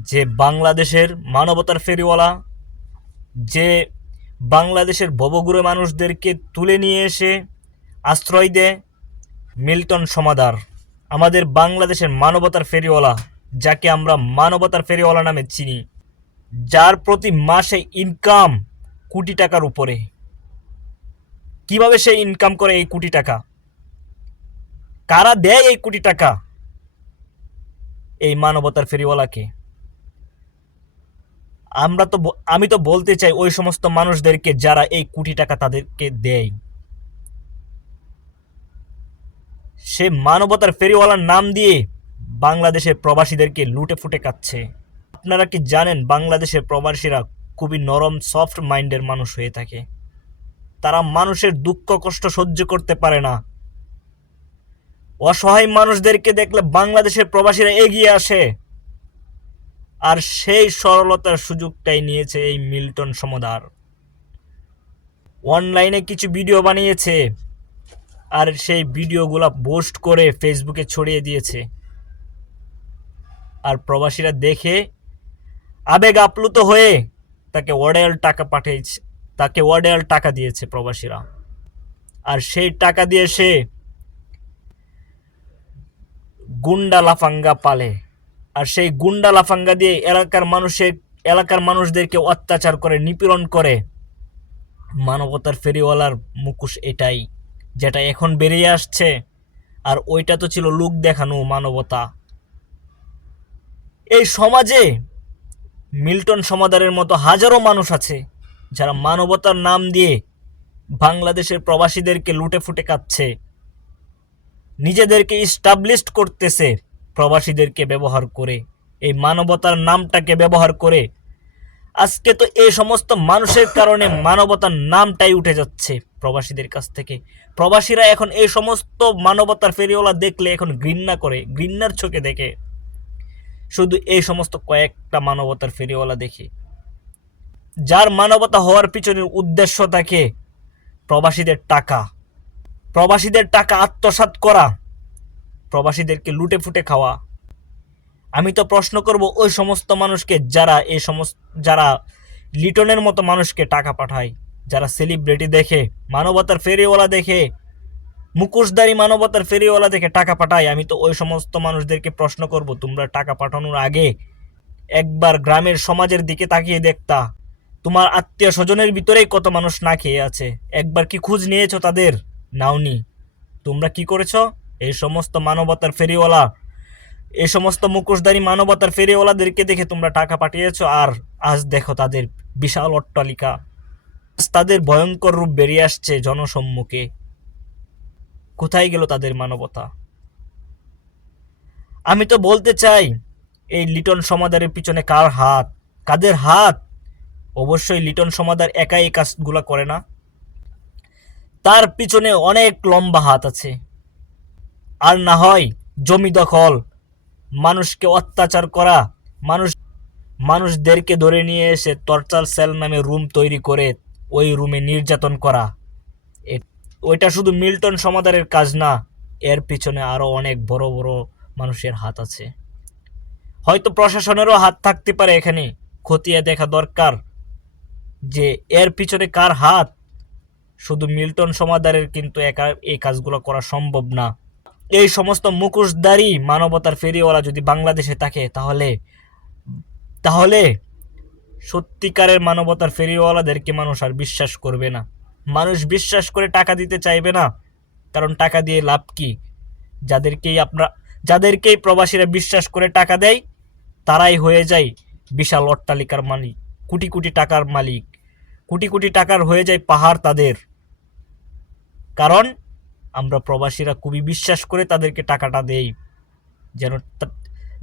যে বাংলাদেশের মানবতার ফেরিওয়ালা, যে বাংলাদেশের ভবঘুরে মানুষদেরকে তুলে নিয়ে এসে আশ্রয় দেয় মিল্টন সমাদার, আমাদের বাংলাদেশের মানবতার ফেরিওয়ালা, যাকে আমরা মানবতার ফেরিওয়ালা নামে চিনি, যার প্রতি মাসে ইনকাম কোটি টাকার উপরে। কীভাবে সে ইনকাম করে এই কোটি টাকা? কারা দেয় এই কোটি টাকা? এই মানবতার ফেরিওয়ালাকে। আমরা তো আমি তো বলতে চাই ওই সমস্ত মানুষদেরকে যারা এই কোটি টাকা তাদেরকে দেয়। সে মানবতার ফেরিওয়ালার নাম দিয়ে বাংলাদেশের প্রবাসীদেরকে লুটে ফুটে খাচ্ছে আপনারা কি জানেন বাংলাদেশের প্রবাসীরা খুবই নরম সফট মাইন্ডের মানুষ হয়ে থাকে। তারা মানুষের দুঃখ, কষ্ট সহ্য করতে পারে না। অসহায় মানুষদেরকে দেখলে বাংলাদেশের প্রবাসীরা এগিয়ে আসে। আর সেই সরলতার সুযোগটাই নিয়েছে এই মিল্টন সমদার। অনলাইনে কিছু ভিডিও বানিয়েছে আর সেই ভিডিওগুলা পোস্ট করে ফেসবুকে ছড়িয়ে দিয়েছে। আর প্রবাসীরা দেখে আবেগ আপ্লুত হয়ে তাকে ওয়ার্ডেল টাকা পাঠিয়েছে, তাকে ওয়ার্ডেল টাকা দিয়েছে প্রবাসীরা। আর সেই টাকা দিয়ে সে গুন্ডা লাফাঙ্গা পালে। আর সেই গুন্ডা লাফাঙ্গা দিয়ে এলাকার মানুষের, এলাকার মানুষদেরকে অত্যাচার করে, নিপীড়ন করে। মানবতার ফেরিওয়ালার মুখোশ এটাই, যেটা এখন বেরিয়ে আসছে। আর ওইটা তো ছিল লোক দেখানো মানবতা। এই সমাজে মিল্টন সমাদারের মতো হাজারো মানুষ আছে, যারা মানবতার নাম দিয়ে বাংলাদেশের প্রবাসীদেরকে লুটে ফুটে খাচ্ছে নিজেদেরকে ইস্টাবলিশড করতেছে। প্রবাসীদেরকে ব্যবহার করে, এই মানবতার নামটাকে ব্যবহার করে। আজকে তো এই সমস্ত মানুষের কারণে মানবতার নামটাই উঠে যাচ্ছে প্রবাসীদের কাছ থেকে। প্রবাসীরা এখন এই সমস্ত মানবতার ফেরিওয়ালা দেখলে এখন ঘৃণা করে, ঘৃণার চোখে দেখে। শুধু এই সমস্ত কয়েকটা মানবতার ফেরিওয়ালা দেখে। যার মানবতা হওয়ার পিছনের উদ্দেশ্য থাকে প্রবাসীদের টাকা। প্রবাসীদের টাকা আত্মসাৎ করা। প্রবাসীদেরকে লুটে ফুটে খাওয়া। আমি তো প্রশ্ন করব, ওই সমস্ত মানুষকে যারা এই সমস্ত, যারা লিটনের মতো মানুষকে টাকা পাঠায়, যারা সেলিব্রিটি দেখে, মানবতার ফেরিওয়ালা দেখে, মুখোশধারী মানবতার ফেরিওয়ালা দেখে টাকা পাঠায়, আমি তো ওই সমস্ত মানুষদেরকে প্রশ্ন করব, তোমরা টাকা পাঠানোর আগে একবার গ্রামের সমাজের দিকে তাকিয়ে দেখতা। তোমার আত্মীয় স্বজনের ভিতরেই কত মানুষ না খেয়ে আছে, একবার কি খোঁজ নিয়েছো তাদের? নাওনি, তোমরা কি করেছ? এই সমস্ত মানবতার ফেরিওয়ালা, এই সমস্ত মুখোশধারী মানবতার ফেরিওয়ালাদেরকে দেখে তোমরা টাকা পাঠিয়েছো আর আজ দেখো তাদের বিশাল অট্টালিকা। তাদের ভয়ঙ্কর রূপ বেরিয়ে আসছে জনসম্মুখে। কোথায় গেল তাদের মানবতা? আমি তো বলতে চাই, এই লিটন সমাদারের পিছনে কার হাত? কাদের হাত? অবশ্যই লিটন সমাদার একাই এই কাজগুলা করে না। তার পিছনে অনেক লম্বা হাত আছে। আর না হয় জমি দখল। মানুষকে অত্যাচার করা, মানুষ মানুষদেরকে ধরে নিয়ে এসে টর্চার সেল নামে রুম তৈরি করে ওই রুমে নির্যাতন করা। ওইটা শুধু মিল্টন সমাদারের কাজ না, এর পিছনে আরও অনেক বড় বড় মানুষের হাত আছে। হয়তো প্রশাসনেরও হাত থাকতে পারে এখানে, খতিয়ে দেখা দরকার যে এর পিছনে কার হাত। শুধু মিল্টন সমাদারের কিন্তু একা এই কাজগুলো করা সম্ভব না। এই সমস্ত মুখোশধারী মানবতার ফেরিওয়ালা যদি বাংলাদেশে থাকে, তাহলে তাহলে সত্যিকারের মানবতার ফেরিওয়ালাদেরকে মানুষ আর বিশ্বাস করবে না। মানুষ বিশ্বাস করে টাকা দিতে চাইবে না, কারণ টাকা দিয়ে লাভ কি? যাদেরকেই আপনারা যাদেরকেই প্রবাসীরা বিশ্বাস করে টাকা দেয়, তারাই হয়ে যায় বিশাল অট্টালিকার মালিক, কোটি কোটি টাকার মালিক। কোটি কোটি টাকার হয়ে যায় পাহাড় তাদের। কারণ আমরা প্রবাসীরা খুবই বিশ্বাস করে তাদেরকে টাকাটা দেই। যেন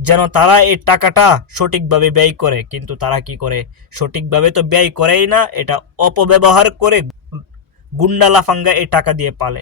যেন তারা এই টাকাটা সঠিকভাবে ব্যয় করে। কিন্তু তারা কি করে? সঠিকভাবে তো ব্যয় করেই না, এটা অপব্যবহার করে গুন্ডা লাফাঙ্গা এই টাকা দিয়ে পালে।